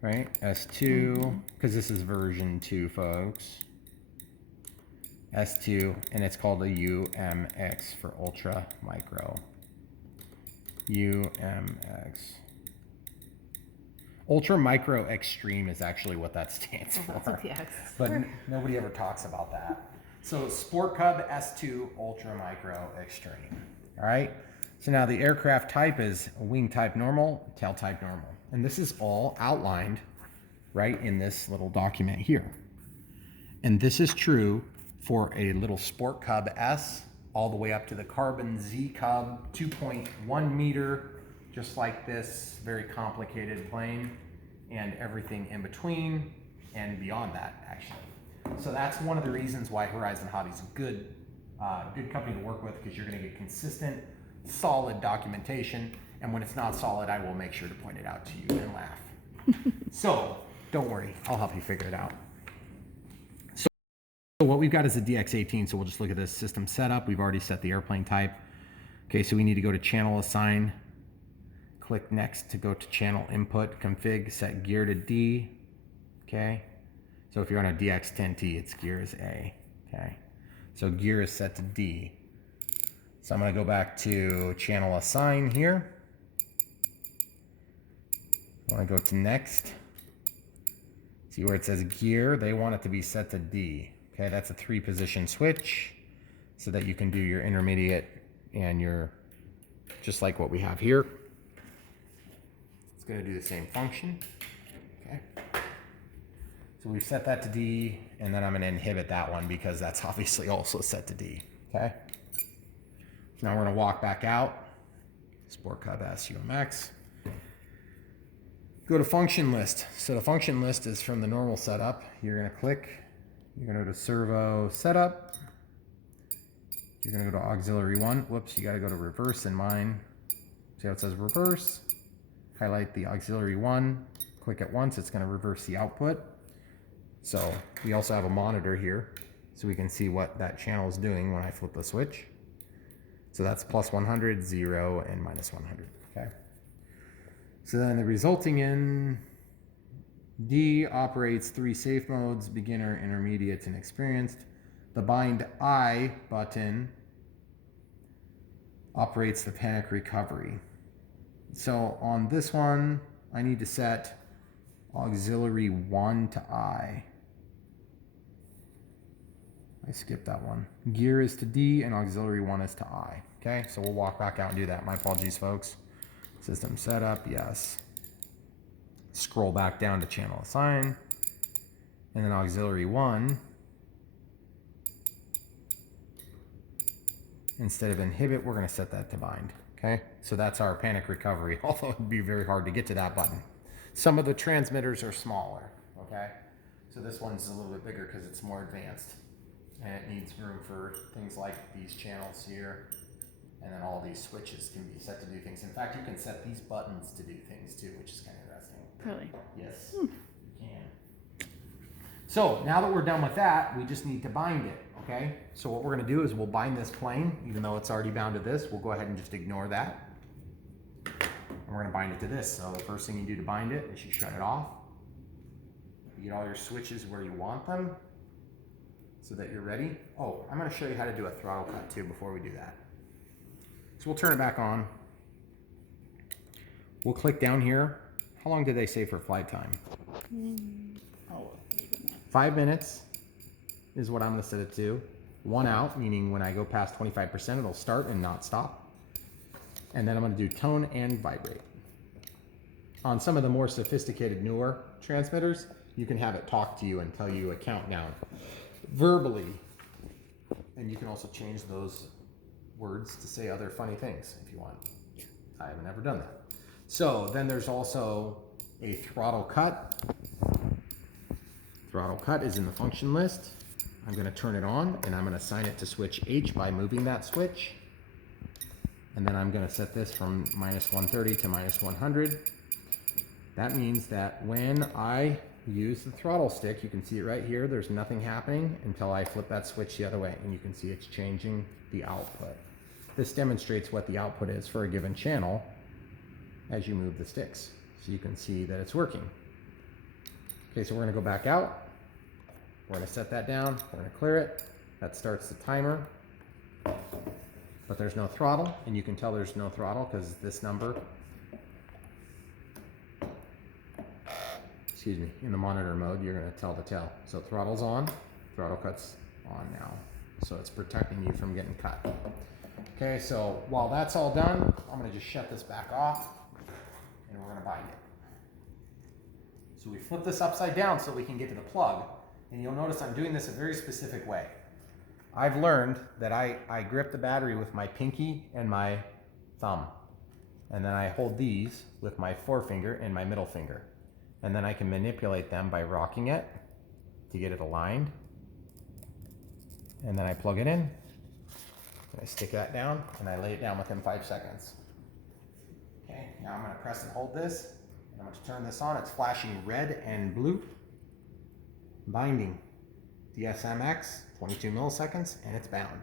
Right? S2. Because this is version 2, folks. S2, and it's called a UMX for ultra micro. UMX. Ultra micro extreme is actually what that stands for. That's what the X is But for. nobody ever talks about that. So Sport Cub S2 Ultra Micro Extreme. All right. So now the aircraft type is wing type normal, tail type normal. And this is all outlined right in this little document here. And this is true for a little Sport Cub S all the way up to the Carbon Z Cub 2.1 meter, just like this very complicated plane, and everything in between and beyond that, actually. So that's one of the reasons why Horizon Hobby is a good company to work with, because you're going to get consistent, solid documentation, and when it's not solid, I will make sure to point it out to you and laugh. So don't worry, I'll help you figure it out. So what we've got is a DX18, so we'll just look at this system setup. We've already set the airplane type. Okay, so we need to go to channel assign, click next to go to channel input, config, set gear to D. Okay, so if you're on a DX10T, its gear is A. Okay, so gear is set to D. So I'm gonna go back to channel assign here. I wanna go to next. See where it says gear, they want it to be set to D. Okay, that's a 3-position switch so that you can do your intermediate and your, just like what we have here. It's gonna do the same function. Okay. So we've set that to D, and then I'm gonna inhibit that one because that's obviously also set to D, okay? So now we're gonna walk back out, Sport Cub S UMX. Go to function list. So the function list is from the normal setup. You're gonna click, you're gonna go to servo setup. You're gonna go to auxiliary 1. Whoops, you gotta go to reverse in mine. See how it says reverse? Highlight the auxiliary 1, click it once, it's gonna reverse the output. So we also have a monitor here, so we can see what that channel is doing when I flip the switch. So that's plus 100, 0, and minus 100, okay? So then the resulting in D operates 3 safe modes, beginner, intermediate, and experienced. The bind I button operates the panic recovery. So on this one, I need to set auxiliary 1 to I. I skipped that one. Gear is to D and auxiliary 1 is to I. Okay, so we'll walk back out and do that. My apologies, folks. System setup, yes. Scroll back down to channel assign. And then auxiliary 1. Instead of inhibit, we're going to set that to bind. Okay, so that's our panic recovery, although it'd be very hard to get to that button. Some of the transmitters are smaller, okay? So this one's a little bit bigger because it's more advanced. And it needs room for things like these channels here. And then all these switches can be set to do things. In fact, you can set these buttons to do things too, which is kind of interesting. Really? Yes, you can. So now that we're done with that, we just need to bind it, okay? So what we're gonna do is we'll bind this plane, even though it's already bound to this. We'll go ahead and just ignore that. And we're gonna bind it to this. So the first thing you do to bind it is you shut it off. You get all your switches where you want them so that you're ready. Oh, I'm gonna show you how to do a throttle cut too before we do that. So we'll turn it back on. We'll click down here. How long did they say for flight time? 5 minutes is what I'm gonna set it to. 1 out, meaning when I go past 25%, it'll start and not stop. And then I'm gonna do tone and vibrate. On some of the more sophisticated, newer transmitters, you can have it talk to you and tell you a countdown verbally. And you can also change those words to say other funny things if you want. I haven't ever done that. So then there's also a throttle cut. Throttle cut is in the function list. I'm going to turn it on and I'm going to assign it to switch H by moving that switch. And then I'm going to set this from -130 to -100. That means that when I use the throttle stick, you can see it right here, there's nothing happening until I flip that switch the other way, and you can see it's changing the output. This demonstrates what the output is for a given channel as you move the sticks. So you can see that it's working. Okay, so we're gonna go back out. We're gonna set that down, we're gonna clear it. That starts the timer, but there's no throttle, and you can tell there's no throttle because this number, excuse me, in the monitor mode, you're gonna tell the tell. So throttle's on, throttle cut's on now. So it's protecting you from getting cut. Okay, so while that's all done, I'm gonna just shut this back off and we're gonna bind it. So we flip this upside down so we can get to the plug, and you'll notice I'm doing this a very specific way. I've learned that I grip the battery with my pinky and my thumb, and then I hold these with my forefinger and my middle finger. And then I can manipulate them by rocking it to get it aligned. And then I plug it in, and I stick that down, and I lay it down within 5 seconds. Okay, now I'm gonna press and hold this, and I'm gonna turn this on. It's flashing red and blue. Binding. DSMX, 22 milliseconds, and it's bound.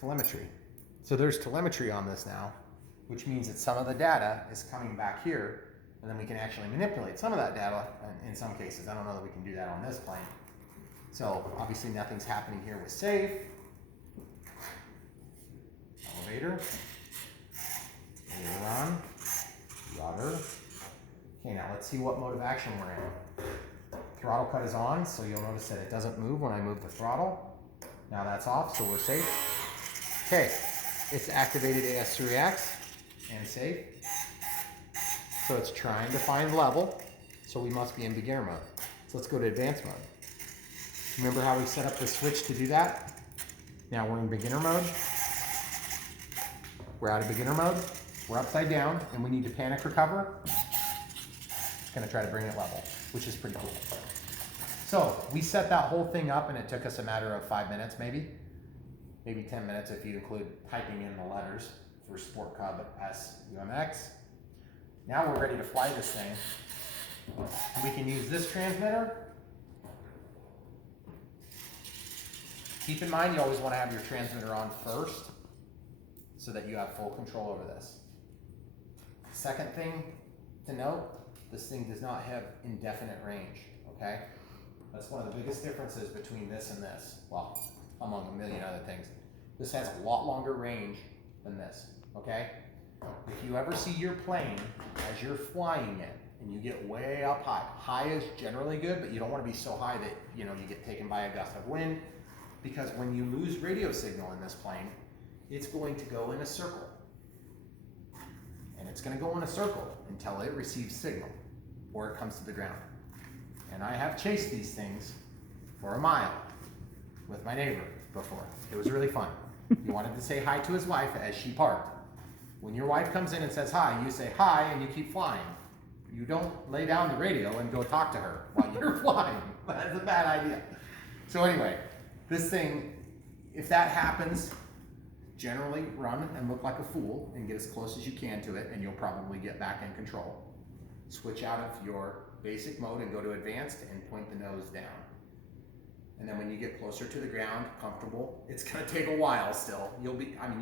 Telemetry. So there's telemetry on this now, which means that some of the data is coming back here, and then we can actually manipulate some of that data in some cases. I don't know that we can do that on this plane. So obviously nothing's happening here with safe. Elevator. Aileron. Rudder. Okay, now let's see what mode of action we're in. Throttle cut is on, so you'll notice that it doesn't move when I move the throttle. Now that's off, so we're safe. Okay, it's activated AS3X and safe. So it's trying to find level, so we must be in beginner mode. So let's go to advanced mode. Remember how we set up the switch to do that? Now we're in beginner mode. We're out of beginner mode. We're upside down, and we need to panic recover. It's gonna try to bring it level, which is pretty cool. So we set that whole thing up, and it took us a matter of 5 minutes, maybe 10 minutes if you include typing in the letters for Sport Cub S UMX. Now we're ready to fly this thing. We can use this transmitter. Keep in mind, you always want to have your transmitter on first so that you have full control over this. Second thing to note, this thing does not have indefinite range, okay? That's one of the biggest differences between this and this. Well, among a million other things. This has a lot longer range than this, okay? if you ever see your plane as you're flying it and you get way up high, high is generally good, but you don't want to be so high that you get taken by a gust of wind, because when you lose radio signal in this plane, it's going to go in a circle. And it's going to go in a circle until it receives signal or it comes to the ground. And I have chased these things for a mile with my neighbor before. It was really fun. He wanted to say hi to his wife as she parked. When your wife comes in and says hi, you say hi and you keep flying. You don't lay down the radio and go talk to her while you're flying. That's a bad idea. So anyway, this thing, if that happens, generally run and look like a fool and get as close as you can to it, and you'll probably get back in control. Switch out of your basic mode and go to advanced and point the nose down. And then when you get closer to the ground, comfortable, it's gonna take a while still. You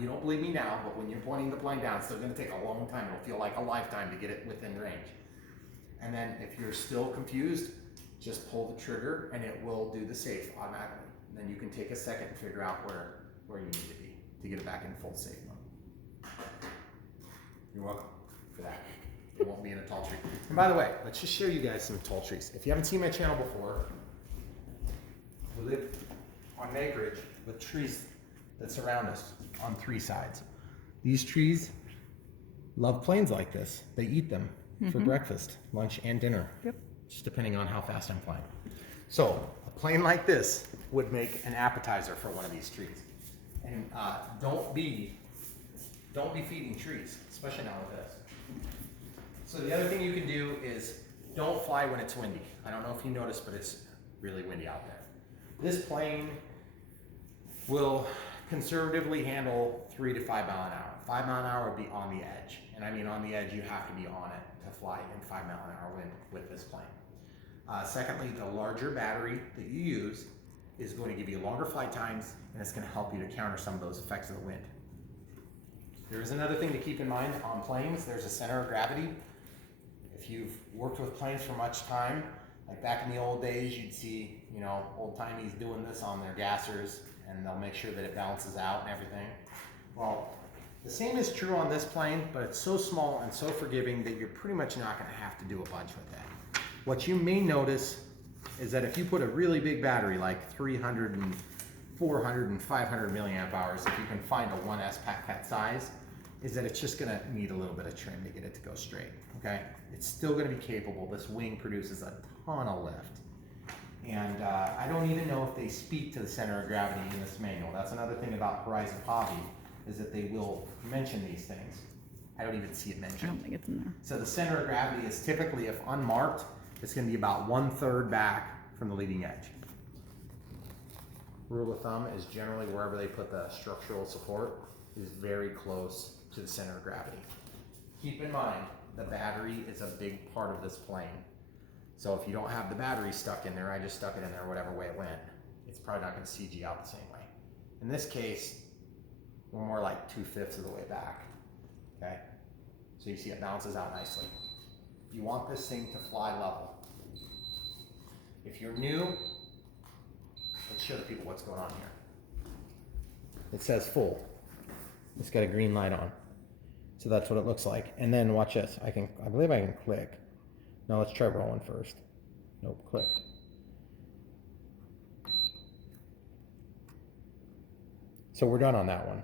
don't believe me now, but when you're pointing the plane down, it's still gonna take a long time. It'll feel like a lifetime to get it within range. And then if you're still confused, just pull the trigger and it will do the safe automatically. And then you can take a second and figure out where you need to be to get it back in full safe mode. You're welcome for that. It won't be in a tall tree. And by the way, let's just show you guys some tall trees. If you haven't seen my channel before, we live on an acreage with trees that surround us on 3 sides. These trees love planes like this. They eat them for breakfast, lunch, and dinner. Yep. Just depending on how fast I'm flying. So a plane like this would make an appetizer for one of these trees. And don't be feeding trees, especially not with this. So the other thing you can do is don't fly when it's windy. I don't know if you noticed, but it's really windy out there. This plane will conservatively handle 3 to 5 mile an hour. 5 mile an hour would be on the edge. And I mean on the edge, you have to be on it to fly in 5 mile an hour wind with this plane. Secondly, the larger battery that you use is going to give you longer flight times, and it's going to help you to counter some of those effects of the wind. There is another thing to keep in mind on planes. There's a center of gravity. If you've worked with planes for much time, like back in the old days, you'd see, old timies doing this on their gassers, and they'll make sure that it balances out and everything. Well, the same is true on this plane, but it's so small and so forgiving that you're pretty much not going to have to do a bunch with that. What you may notice is that if you put a really big battery, like 300 and 400 and 500 milliamp hours, if you can find a 1S pack size, is that it's just going to need a little bit of trim to get it to go straight, okay? It's still going to be capable. This wing produces a ton of lift. And I don't even know if they speak to the center of gravity in this manual. That's another thing about Horizon Hobby, is that they will mention these things. I don't even see it mentioned. I don't think it's in there. So the center of gravity is typically, if unmarked, it's going to be about 1/3 back from the leading edge. Rule of thumb is generally wherever they put the structural support is very close to the center of gravity. Keep in mind, the battery is a big part of this plane. So if you don't have the battery stuck in there, I just stuck it in there whatever way it went, it's probably not going to CG out the same way. In this case, we're more like 2/5 of the way back, okay? So you see it bounces out nicely. You want this thing to fly level. If you're new, let's show the people what's going on here. It says full. It's got a green light on. So that's what it looks like. And then watch this. I believe I can click. Now let's try rolling first. Nope, click. So we're done on that one.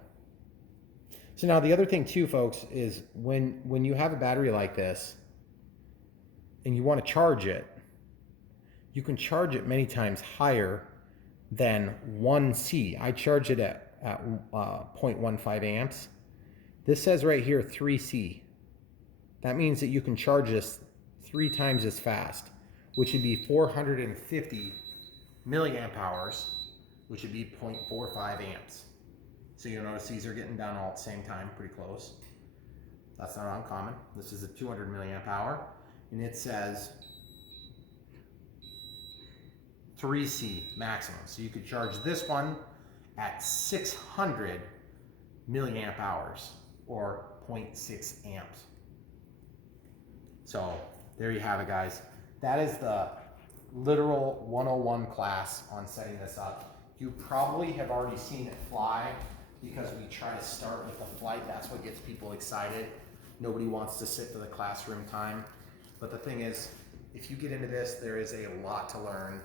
So now the other thing too, folks, is when you have a battery like this and you want to charge it, you can charge it many times higher than 1C. I charge it at 0.15 amps. This says right here 3C. That means that you can charge this 3 times as fast, which would be 450 milliamp hours, which would be 0.45 amps. So you'll notice these are getting down all at the same time, pretty close. That's not uncommon. This is a 200 milliamp hour, and it says 3C maximum. So you could charge this one at 600 milliamp hours, or 0.6 amps. So there you have it, guys. That is the literal 101 class on setting this up. You probably have already seen it fly because we try to start with the flight. That's what gets people excited. Nobody wants to sit for the classroom time. But the thing is, if you get into this, there is a lot to learn,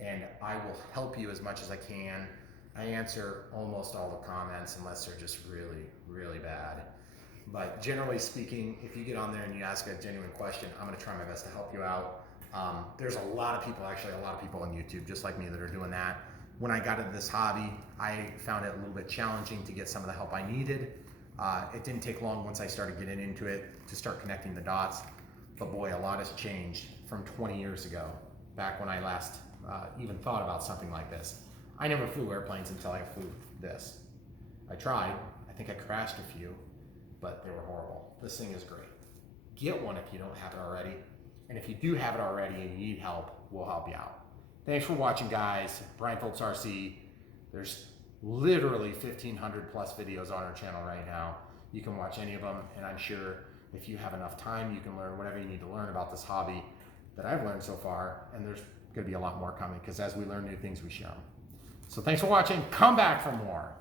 and I will help you as much as I can. I answer almost all the comments unless they're just really, really bad. But generally speaking, if you get on there and you ask a genuine question, I'm gonna try my best to help you out. There's a lot of people, actually a lot of people on YouTube just like me that are doing that. When I got into this hobby, I found it a little bit challenging to get some of the help I needed. It didn't take long once I started getting into it to start connecting the dots. But boy, a lot has changed from 20 years ago, back when I last even thought about something like this. I never flew airplanes until I flew this. I tried, I think I crashed a few, but they were horrible. This thing is great. Get one if you don't have it already. And if you do have it already and you need help, we'll help you out. Thanks for watching, guys. Brian Foltz RC. There's literally 1,500 plus videos on our channel right now. You can watch any of them, and I'm sure if you have enough time, you can learn whatever you need to learn about this hobby that I've learned so far, and there's gonna be a lot more coming, because as we learn new things, we share them. So thanks for watching. Come back for more.